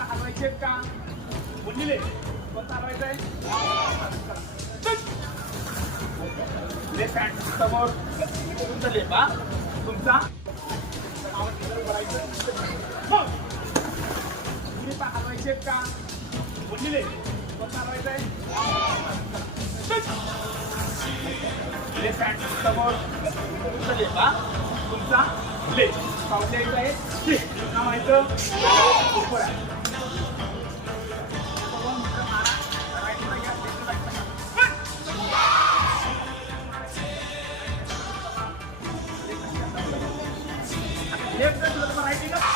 हलवायचे का बोलले पण चालवायचंय समोर तुमचा लेपा तुमचा हलवायचे का बोलले पण चालवायचंय समोर तुमचा लेपा तुमचा ले पाऊस यायचं आहे माहिती लेफ्ट राईट